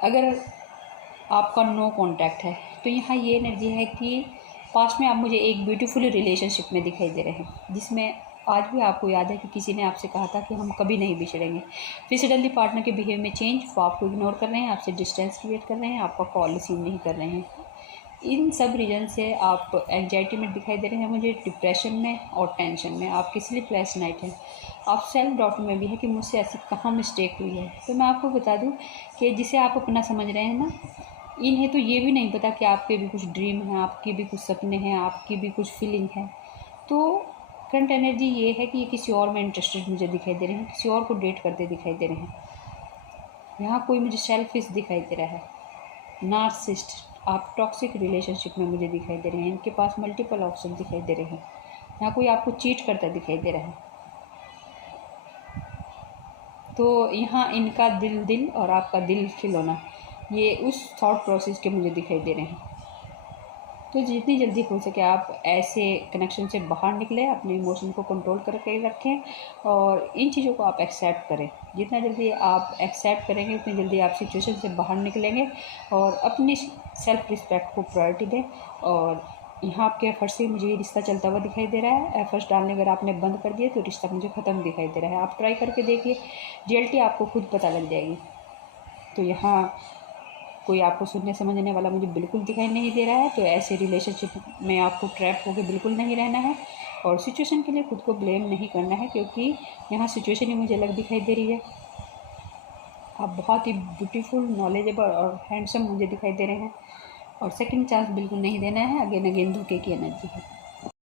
अगर आपका no contact है तो यहाँ ये एनर्जी है कि पास्ट में आप मुझे एक ब्यूटीफुल रिलेशनशिप में दिखाई दे रहे हैं, जिसमें आज भी आपको याद है कि किसी ने आपसे कहा था कि हम कभी नहीं बिछड़ेंगे। फिर सडनली पार्टनर के बिहेवियर में चेंज, वो आपको इग्नोर कर रहे हैं, आपसे डिस्टेंस क्रिएट कर रहे हैं, आपका कॉल रिसीव नहीं कर रहे हैं। इन सब रीज़न से आप एंजाइटी में दिखाई दे रहे हैं मुझे, डिप्रेशन में और टेंशन में। आपकी स्लीपलेस नाइट है, आप सेल्फ डाउट में भी है कि मुझसे ऐसी कहाँ मिस्टेक हुई है। तो मैं आपको बता दूं कि जिसे आप अपना समझ रहे हैं ना, इन्हें तो ये भी नहीं पता कि आपके भी कुछ ड्रीम हैं, आपके भी कुछ सपने हैं, आपकी भी कुछ फीलिंग है। तो करंट एनर्जी ये है कि ये किसी और में इंटरेस्टेड मुझे दिखाई दे रहे हैं, किसी और को डेट करते दिखाई दे रहे हैं। यहाँ कोई मुझे सेल्फिश दिखाई दे रहा है, नार्सिसिस्ट। आप टॉक्सिक रिलेशनशिप में मुझे दिखाई दे रहे हैं, इनके पास मल्टीपल ऑप्शन दिखाई दे रहे हैं। यहाँ कोई आपको चीट करता दिखाई दे रहा है। तो यहाँ इनका दिल और आपका दिल खिलौना, ये उस थॉट प्रोसेस के मुझे दिखाई दे रहे हैं। तो जितनी जल्दी हो सके आप ऐसे कनेक्शन से बाहर निकलें, अपने इमोशन को कंट्रोल करके रखें और इन चीज़ों को आप एक्सेप्ट करें। जितना जल्दी आप एक्सेप्ट करेंगे उतनी जल्दी आप सिचुएशन से बाहर निकलेंगे और अपनी सेल्फ रिस्पेक्ट को प्रायोरिटी दें। और यहाँ आपके एफर्ट्स से मुझे ये रिश्ता चलता हुआ दिखाई दे रहा है। एफर्ट्स डालने अगर आपने बंद कर दिए तो रिश्ता मुझे ख़त्म दिखाई दे रहा है। आप ट्राई करके देखिए, रियलिटी आपको खुद पता लग जाएगी। तो यहाँ कोई आपको सुनने समझने वाला मुझे बिल्कुल दिखाई नहीं दे रहा है। तो ऐसे रिलेशनशिप में आपको ट्रैप होकर बिल्कुल नहीं रहना है और सिचुएशन के लिए खुद को ब्लेम नहीं करना है, क्योंकि यहाँ सिचुएशन ही मुझे अलग दिखाई दे रही है। आप बहुत ही ब्यूटीफुल, नॉलेजेबल और हैंडसम मुझे दिखाई दे रहे हैं और सेकंड चांस बिल्कुल नहीं देना है। अगेन धोखे की एनर्जी है।